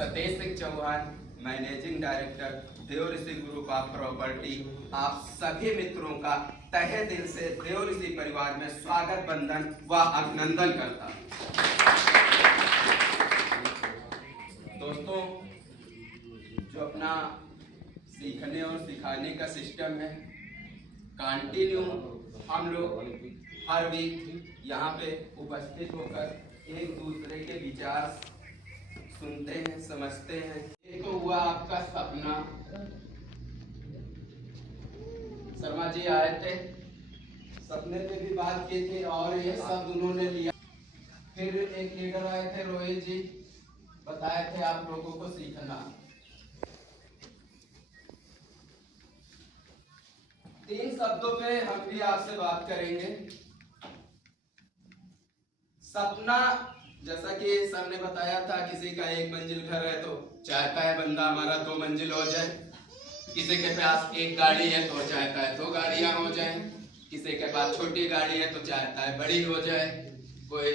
Satesh Singh Chauhan, managing director Dev Rishi group of property, आप सभी मित्रों का तहे दिल से देव ऋषि परिवार में स्वागत, वंदन व अभिनंदन करता हूं। दोस्तों, जो अपना सीखने और सिखाने का सिस्टम है, कंटिन्यू हम लोग हर वीक यहाँ पे उपस्थित होकर एक दूसरे के विचार सुनते हैं, समझते हैं। ये तो हुआ आपका सपना। शर्मा जी आए थे, सपने पे भी बात की थी और ये सब उन्होंने लिया। फिर एक लीडर आए थे रोहित जी, बताए थे आप लोगों को सीखना। 3 शब्दों पे हम भी आपसे बात करेंगे। सपना, जैसा कि सर ने बताया था, किसी का 1 मंजिल घर है तो चाहता है बंदा हमारा 2 मंजिल हो जाए। किसी के पास 1 गाड़ी है तो चाहता है 2 गाड़ियां हो जाए। किसी के पास छोटी गाड़ी है तो चाहता है बड़ी हो जाए। कोई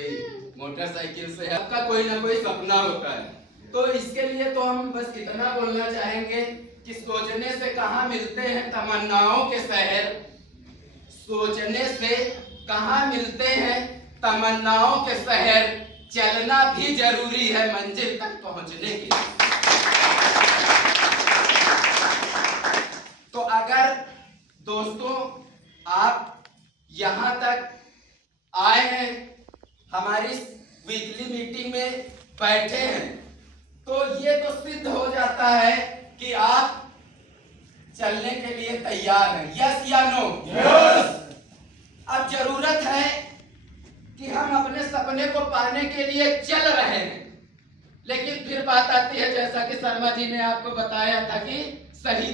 मोटरसाइकिल से, आपका कोई ना कोई सपना होता है। तो इसके लिए तो हम बस इतना बोलना चाहेंगे कि सोचने से कहाँ मिलते हैं तमन्नाओं के शहर, सोचने से कहाँ मिलते हैं तमन्नाओं के शहर, चलना भी जरूरी है मंजिल तक पहुंचने के लिए। तो अगर दोस्तों आप यहां तक आए हैं, हमारी वीकली मीटिंग में बैठे हैं, तो ये तो सिद्ध हो जाता है कि आप चलने के लिए तैयार हैं। यस या नो? यस। अब जरूरत है कि हम अपने सपने को पाने के लिए चल रहे हैं, लेकिन फिर बात आती है, जैसा कि शर्मा जी ने आपको बताया था, कि सही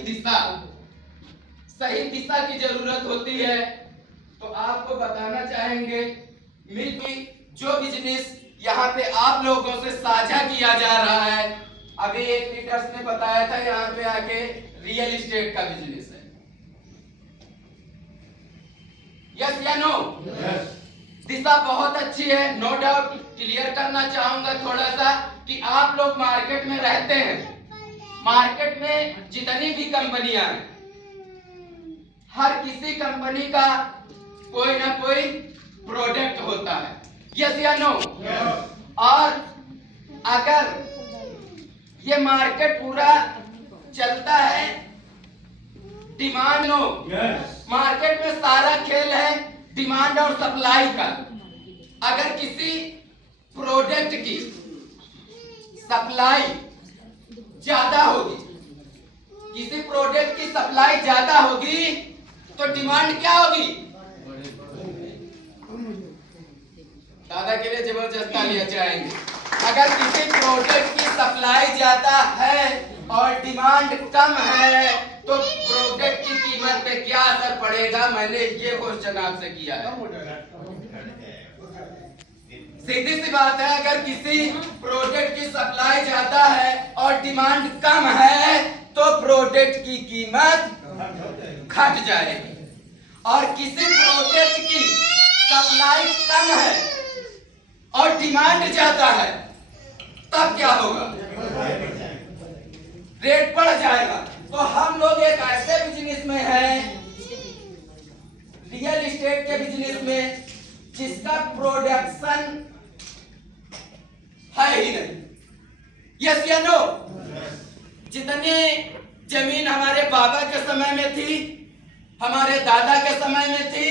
दिशा की जरूरत होती है। तो आपको बताना चाहेंगे कि जो बिजनेस यहाँ पे आप लोगों से साझा किया जा रहा है, अभी एक लीडर्स ने बताया था यहाँ पे आके रियल एस्टेट का बिजनेस है। यस या नो? यस। दिशा बहुत अच्छी है, नो डाउट। क्लियर करना चाहूंगा थोड़ा सा कि आप लोग मार्केट में रहते हैं। मार्केट में जितनी भी कंपनियां हैं, हर किसी कंपनी का कोई ना कोई प्रोडक्ट होता है। यस या नो? और अगर ये मार्केट पूरा चलता है डिमांड नो, मार्केट में सारा खेल है डिमांड और सप्लाई का। अगर किसी प्रोडक्ट की सप्लाई ज्यादा होगी, किसी प्रोडक्ट की सप्लाई ज्यादा होगी, तो डिमांड क्या होगी? दादा के लिए जबरदस्त तालियां चाहेंगे। अगर किसी प्रोडक्ट की सप्लाई ज्यादा है और डिमांड कम है, तो प्रोडक्ट की कीमत पे क्या असर पड़ेगा? मैंने ये क्वेश्चन आपसे किया है। सीधी सी बात है, अगर किसी प्रोडक्ट की सप्लाई ज्यादा है और डिमांड कम है, तो प्रोडक्ट की कीमत घट जाएगी। और किसी प्रोडक्ट की सप्लाई कम है और डिमांड ज्यादा है, तब क्या होगा? रेट बढ़ जाएगा। तो हम लोग एक ऐसे बिजनेस में हैं, रियल एस्टेट के बिजनेस में, जिसका प्रोडक्शन है ही नहीं। यस या नो? जितनी जमीन हमारे बाबा के समय में थी, हमारे दादा के समय में थी,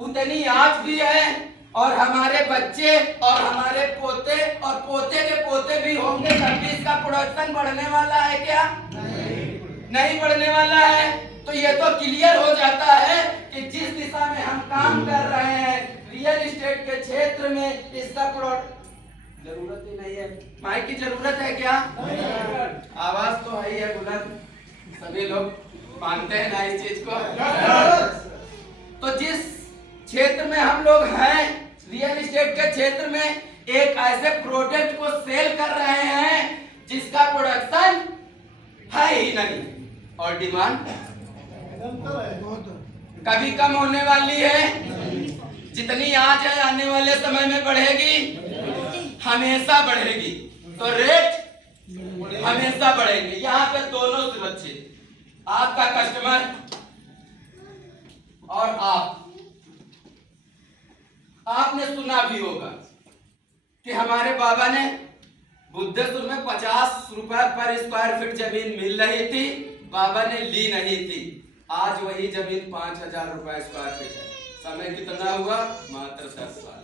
उतनी आज भी है। और हमारे बच्चे और हमारे पोते और पोते के पोते भी होंगे, तब भी इसका प्रोडक्शन बढ़ने वाला है क्या? नहीं बढ़ने वाला है। तो ये तो क्लियर हो जाता है कि जिस दिशा में हम काम कर रहे हैं, रियल एस्टेट के क्षेत्र में, इसका जरूरत ही नहीं है। माइक की जरूरत है क्या? आवाज तो है ही है बुलंद, सभी लोग मानते हैं ना इस चीज को। तो जिस क्षेत्र में हम लोग हैं, रियल एस्टेट के क्षेत्र में, एक ऐसे प्रोडक्ट को सेल कर रहे हैं जिसका प्रोडक्शन है ही नहीं और डिमांड कभी कम होने वाली है। जितनी आज है, आने वाले समय में बढ़ेगी, हमेशा बढ़ेगी। तो रेट हमेशा बढ़ेंगे। यहाँ पे दोनों सुरक्षित, आपका कस्टमर और आप। आपने सुना भी होगा कि हमारे बाबा ने बुद्धेश्वर में 50 रुपए पर स्क्वायर फीट जमीन मिल रही थी, बाबा ने ली नहीं थी। आज वही जमीन 5000 रुपए स्क्वायर फीट है। समय कितना हुआ? मात्र 10 साल।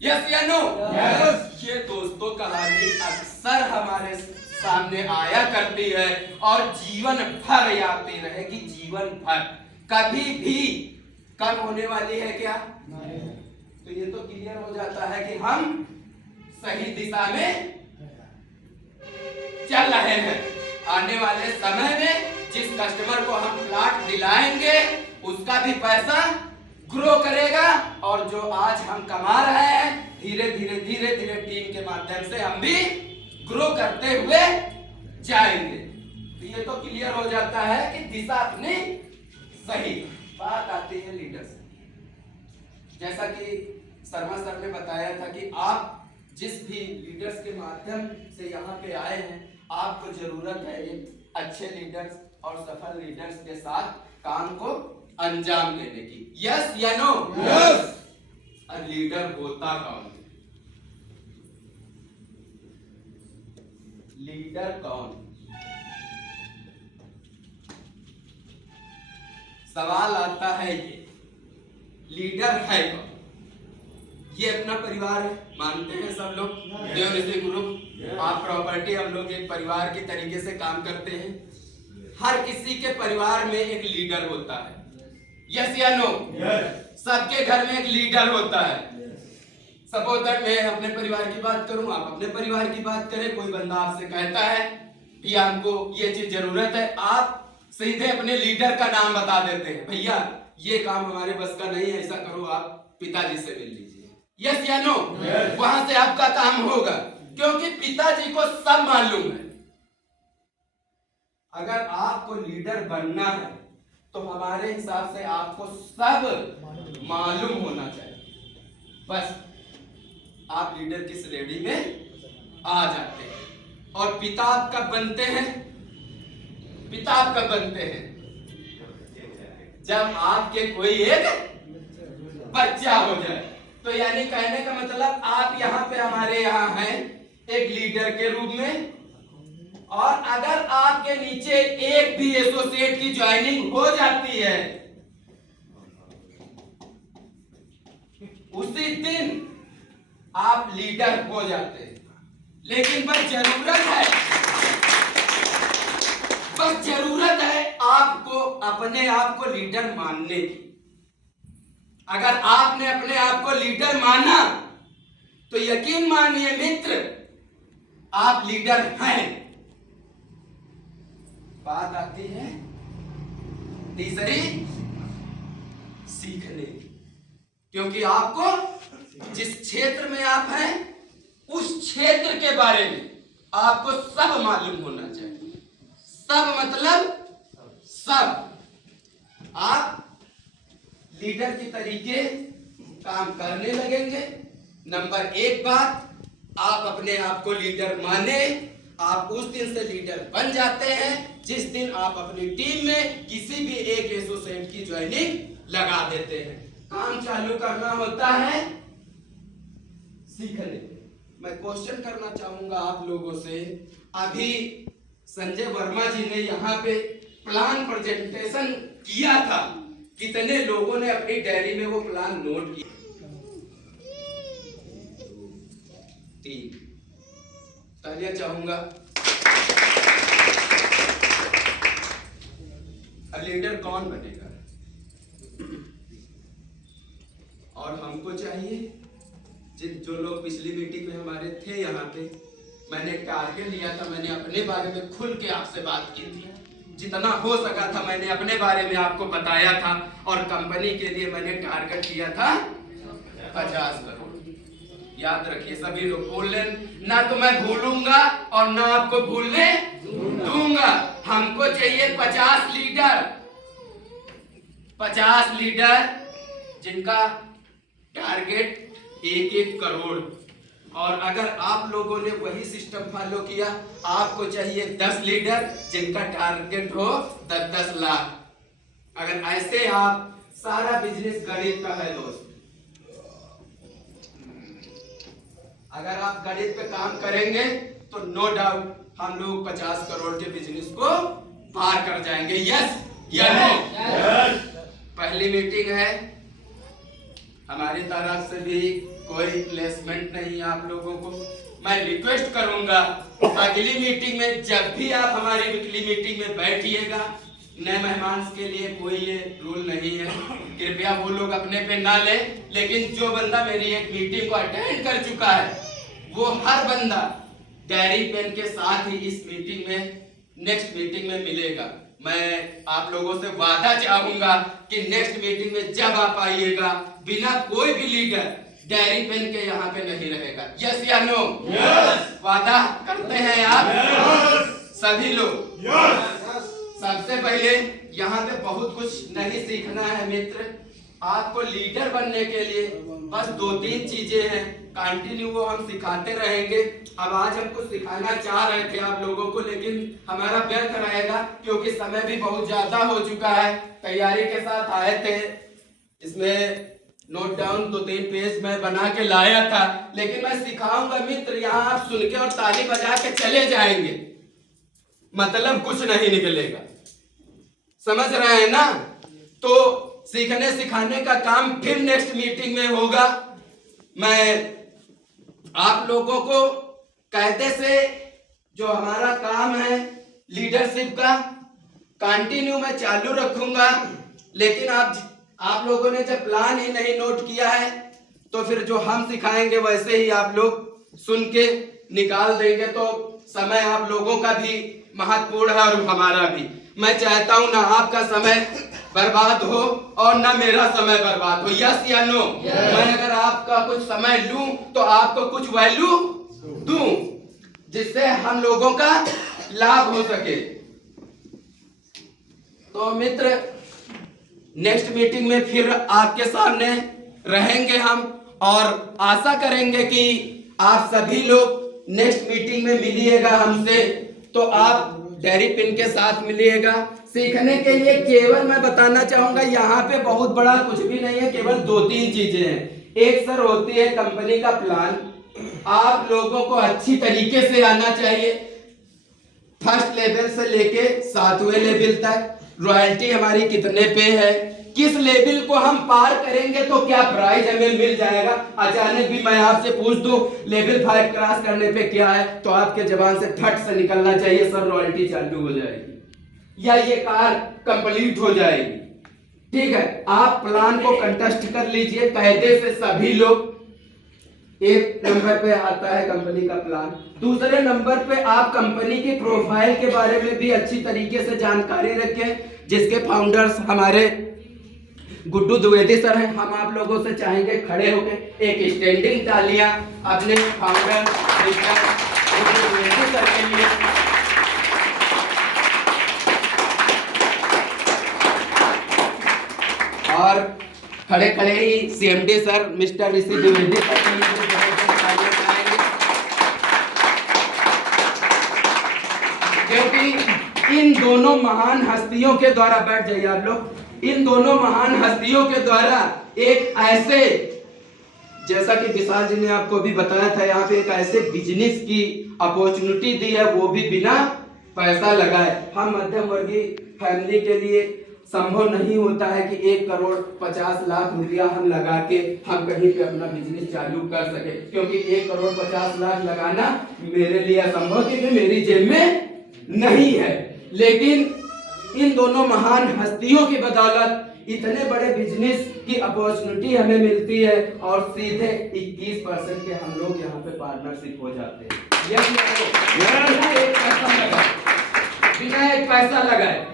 यस या नो? यस। ये दोस्तों कहानी अक्सर हमारे सामने आया करती है और जीवन भर आती रहेगी, जीवन भर, कभी भी कम होने वाली है क्या? तो ये तो क्लियर हो जाता है कि हम सही दिशा में चल रहे हैं। आने वाले समय में जिस कस्टमर को हम प्लॉट दिलाएंगे उसका भी पैसा ग्रो करेगा और जो आज हम कमा रहे हैं धीरे धीरे टीम के माध्यम से हम भी ग्रो करते हुए जाएंगे। तो ये तो क्लियर हो जाता है कि दिशा अपनी सही। बात आती है लीडरशिप। जैसा कि शर्मा सर ने बताया था कि आप जिस भी लीडर्स के माध्यम से यहाँ पे आए हैं, आपको जरूरत है एक अच्छे लीडर्स और सफल लीडर्स के साथ काम को अंजाम देने की। यस या नो? यस। लीडर होता कौन? लीडर कौन? सवाल आता है ये, लीडर है कौन? ये अपना परिवार है, मानते हैं सब लोग। देव ऋषि ग्रुप आप प्रॉपर्टी, हम लोग एक परिवार की तरीके से काम करते हैं। हर किसी के परिवार में एक लीडर होता है। यस या नो? यस। सबके घर में एक लीडर होता है। सपोज दैट मैं अपने परिवार की बात करूं, आप अपने परिवार की बात करें। कोई बंदा आपसे कहता है कि हमको ये चीज जरूरत है, आप सीधे अपने लीडर का नाम बता देते हैं, भैया ये काम हमारे बस का नहीं है, ऐसा करो आप पिताजी से मिल लीजिए। यस या नो? यस। वहां से आपका काम होगा क्योंकि पिताजी को सब मालूम है। अगर आपको लीडर बनना है तो हमारे हिसाब से आपको सब मालूम होना चाहिए। बस आप लीडर की श्रेणी में आ जाते हैं। और पिता आप कब बनते हैं? पिता आप कब बनते हैं? जब आपके कोई एक बच्चा हो जाए। तो यानी कहने का मतलब आप यहाँ पे हमारे यहाँ हैं एक लीडर के रूप में, और अगर आपके नीचे एक भी एसोसिएट की ज्वाइनिंग हो जाती है उसी दिन आप लीडर हो जाते हैं। लेकिन बस जरूरत है आपको अपने आप को लीडर मानने की। अगर आपने अपने आप को लीडर माना तो यकीन मानिए मित्र, आप लीडर हैं। बात आती है तीसरी, सीखने की। क्योंकि आपको जिस क्षेत्र में आप हैं उस क्षेत्र के बारे में आपको सब मालूम होना चाहिए। सब मतलब सब। आप लीडर की तरीके काम करने लगेंगे। नंबर एक बात, आप अपने आप को लीडर माने, आप उस दिन से लीडर बन जाते हैं जिस दिन आप अपनी टीम में किसी भी एक एसोसिएट की ज्वाइनिंग लगा देते हैं। काम चालू करना होता है सीखने। मैं क्वेश्चन करना चाहूंगा आप लोगों से। अभी संजय वर्मा जी ने यहाँ पे प्लान प्रेजेंटेशन किया था, कितने लोगों ने अपनी डायरी में वो प्लान नोट किया? 3। तालियां चाहूंगा। लीडर कौन बनेगा? और हमको चाहिए जो लोग पिछली मीटिंग में हमारे थे यहाँ पे, मैंने टारगेट लिया था, मैंने अपने बारे में खुल के आपसे बात की थी। जितना हो सका था मैंने अपने बारे में आपको बताया था और कंपनी के लिए मैंने टारगेट किया था 50 करोड़। याद रखिए सभी लोग, बोलें ना तो मैं भूलूंगा और ना आपको भूलने दूंगा। हमको चाहिए 50 लीडर, 50 लीडर जिनका टारगेट 1-1 करोड़ और अगर आप लोगों ने वही सिस्टम फॉलो किया, आपको चाहिए 10 लीडर जिनका टारगेट हो 10-10 लाख। अगर ऐसे आप सारा बिजनेस गणित का है दोस्त, अगर आप गणित पे काम करेंगे तो नो डाउट हम लोग 50 करोड़ के बिजनेस को पार कर जाएंगे। यस या नो? पहली मीटिंग है, हमारी तरफ से भी कोई प्लेसमेंट नहीं आप लोगों को। मैं रिक्वेस्ट करूंगा अगली मीटिंग में जब भी आप हमारी वीकली मीटिंग में बैठिएगा, नए मेहमान के लिए कोई ये रूल नहीं है, कृपया वो लोग अपने पे ना ले, लेकिन जो बंदा मेरी एक मीटिंग को अटेंड कर चुका है वो हर बंदा डायरी पेन के साथ ही इस मीटिंग में नेक्स्ट मीटिंग में मिलेगा। मैं आप लोगों से वादा चाहूंगा कि नेक्स्ट मीटिंग में जब आप आइएगा बिना कोई भी लीडर डायरी पेन के यहाँ पे नहीं रहेगा। यस या नो? वादा करते हैं आप? सभी लोग? सबसे पहले यहाँ पे बहुत कुछ नहीं सीखना है मित्र। आपको लीडर बनने के लिए बस 2-3 चीजें हैं, कंटिन्यू वो हम सिखाते रहेंगे। अब आज हम कुछ सिखाना चाह रहे थे आप लोगों को, लेकिन हमारा व्यर्थ रहेगा क्योंकि समय भी बहुत ज्यादा हो चुका है। तैयारी के साथ आए थे, इसमें नोट डाउन 2-3 पेज मैं बना के लाया था, लेकिन मैं सिखाऊंगा मित्र, यहाँ आप सुन के और ताली बजा के चले जाएंगे, मतलब कुछ नहीं निकलेगा। समझ रहे हैं ना? तो सीखने सिखाने का काम फिर नेक्स्ट मीटिंग में होगा। मैं आप लोगों को कायदे से जो हमारा काम है लीडरशिप का कंटिन्यू मैं चालू रखूंगा, लेकिन आप लोगों ने जब प्लान ही नहीं नोट किया है तो फिर जो हम सिखाएंगे वैसे ही आप लोग सुन के निकाल देंगे, तो समय आप लोगों का भी महत्वपूर्ण है और हमारा भी। मैं चाहता हूं ना आपका समय बर्बाद हो और ना मेरा समय बर्बाद हो। यस या नो? मैं अगर आपका कुछ समय लूं तो आपको कुछ वैल्यू दूं जिससे हम लोगों का लाभ हो सके। तो मित्र नेक्स्ट मीटिंग में फिर आपके सामने रहेंगे हम, और आशा करेंगे कि आप सभी लोग नेक्स्ट मीटिंग में मिलिएगा हमसे, तो आप डायरी पेन के साथ मिलिएगा। सीखने के लिए केवल मैं बताना चाहूंगा यहाँ पे बहुत बड़ा कुछ भी नहीं है, केवल 2-3 चीजें हैं। एक सर होती है कंपनी का प्लान, आप लोगों को अच्छी तरीके से आना चाहिए, फर्स्ट लेवल से लेके 7वें लेवल तक। रॉयल्टी हमारी कितने पे है, किस लेवल को हम पार करेंगे तो क्या प्राइज हमें मिल जाएगा। अचानक भी मैं आपसे पूछ दूं लेवल 5 क्रॉस करने पे क्या है, तो आपके जबान से फट से निकलना चाहिए सर रॉयल्टी चालू हो जाएगी या ये कार कंप्लीट हो जाएगी। ठीक है, आप प्लान को कंटेस्ट कर लीजिए कायदे से सभी लोग। एक नंबर पे आता है कंपनी का प्लान। दूसरे नंबर पे आप कंपनी की प्रोफाइल के बारे में भी अच्छी तरीके से जानकारी रखें, जिसके फाउंडर्स हमारे गुड्डू द्विवेदी सर हैं। हम आप लोगों से चाहेंगे खड़े होकर एक स्टैंडिंग तालियां अपने फाउंडर गुड्डू द्विवेदी सर के लिए। और खड़े खड़े ही सीएमडी सर मिस्टर ऋषि द्विवेदी सर के लिए क्योंकि इन दोनों महान हस्तियों के द्वारा, बैठ जाइए आप लोग, इन दोनों महान हस्तियों के द्वारा एक ऐसे, जैसा कि विशाल जी ने आपको भी बताया था, यहाँ पे एक ऐसे बिजनेस की अपॉर्चुनिटी दी है, वो भी बिना पैसा लगाए। हम मध्यम वर्गीय फैमिली के लिए संभव नहीं होता है कि 1 करोड़ 50 लाख रुपया हम लगा के हम कहीं पे अपना बिजनेस चालू कर सके, क्योंकि 1 करोड़ 50 लाख लगाना मेरे लिए असंभव, क्योंकि मेरी जेब में नहीं है। लेकिन इन दोनों महान हस्तियों की बदौलत इतने बड़े बिजनेस की अपॉर्चुनिटी हमें मिलती है और सीधे 21% के हम लोग यहाँ पे पार्टनरशिप हो जाते हैं। बिना एक पैसा लगाए।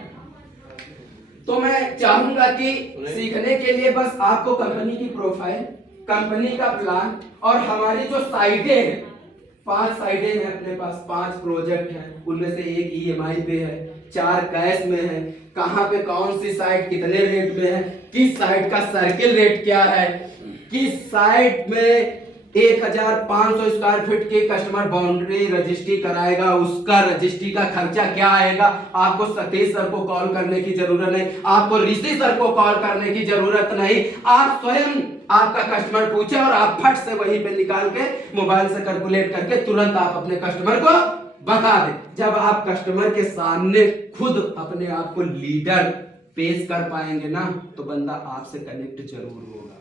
तो मैं चाहूंगा कि सीखने के लिए बस आपको कंपनी की प्रोफाइल, कंपनी का प्लान और हमारी जो साइडें हैं, 5 साइडें हैं अपने पास, 5 प्रोजेक्ट हैं, उनमें से एक EMI पे है, 4 कैश में है, कहाँ पे कौन सी साइट कितने रेट में है, किस साइट का सर्किल रेट क्या है, किस साइट में 1500 स्क्वायर फीट के कस्टमर बाउंड्री रजिस्ट्री कराएगा, उसका रजिस्ट्री का खर्चा क्या आएगा? आपको सतीश सर को कॉल करने की जरूरत नहीं, आपको ऋषि सर को कॉल करने की जरूरत नहीं। आप स्वयं आपका कस्टमर पूछे और आप फट से वहीं पे निकाल के मोबाइल से कैलकुलेट करके तुरंत आप अपने कस्टमर को बता दें। जब आप कस्टमर के सामने खुद अपने आप को लीडर पेश कर पाएंगे ना, तो बंदा आपसे कनेक्ट जरूर होगा,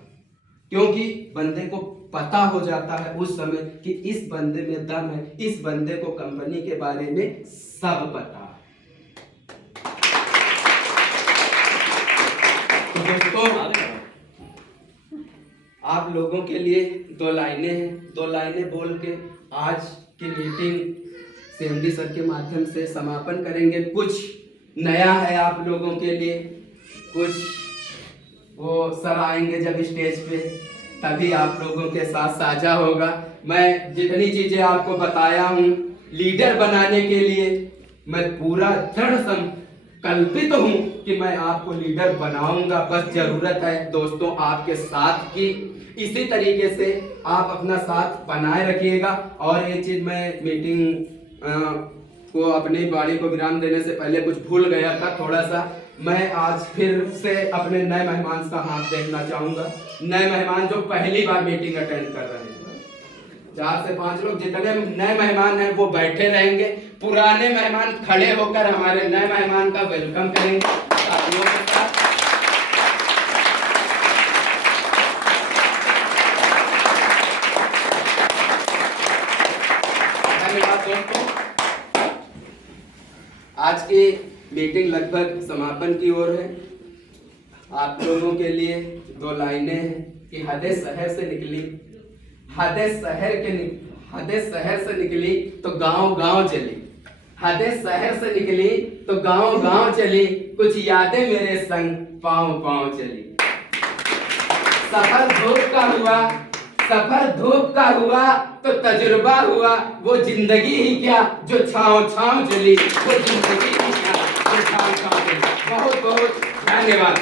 क्योंकि बंदे को पता हो जाता है उस समय कि इस बंदे में दम है, इस बंदे को कंपनी के बारे में सब पता है। तो दोस्तों, आप लोगों के लिए 2 लाइनें हैं, 2 लाइनें बोल के आज की मीटिंग सीएमडी सर के माध्यम से समापन करेंगे। कुछ नया है आप लोगों के लिए, कुछ वो सर आएंगे जब स्टेज पे तभी आप लोगों के साथ साझा होगा। मैं जितनी चीजें आपको बताया हूँ लीडर बनाने के लिए, मैं पूरा दृढ़ संकल्पित हूँ कि मैं आपको लीडर बनाऊंगा। बस जरूरत है दोस्तों आपके साथ की। इसी तरीके से आप अपना साथ बनाए रखिएगा। और एक चीज, मैं मीटिंग को अपनी बाड़ी को विराम देने से पहले कुछ भूल गया था थोड़ा सा। मैं आज फिर से अपने नए मेहमान का हाथ देखना चाहूंगा। नए मेहमान जो पहली बार मीटिंग अटेंड कर रहे हैं, 4 से 5 लोग, जितने नए मेहमान हैं वो बैठे रहेंगे। पुराने मेहमान खड़े होकर हमारे नए मेहमान का वेलकम करेंगे साथियों के साथ। धन्यवाद दोस्तों। आज की मीटिंग लगभग समापन की ओर है। आप लोगों के लिए 2 लाइनें हैं कि हदे शहर से निकली, हदे शहर से निकली तो गांव चली, हदे शहर से निकली तो गांव चली, कुछ यादें मेरे संग पांव चली। सफर धूप का हुआ तो तजुर्बा हुआ, वो जिंदगी ही क्या जो छाँव चली, वो जिंदगी ही क्या जो छाँव चली। बहुत बहुत धन्यवाद।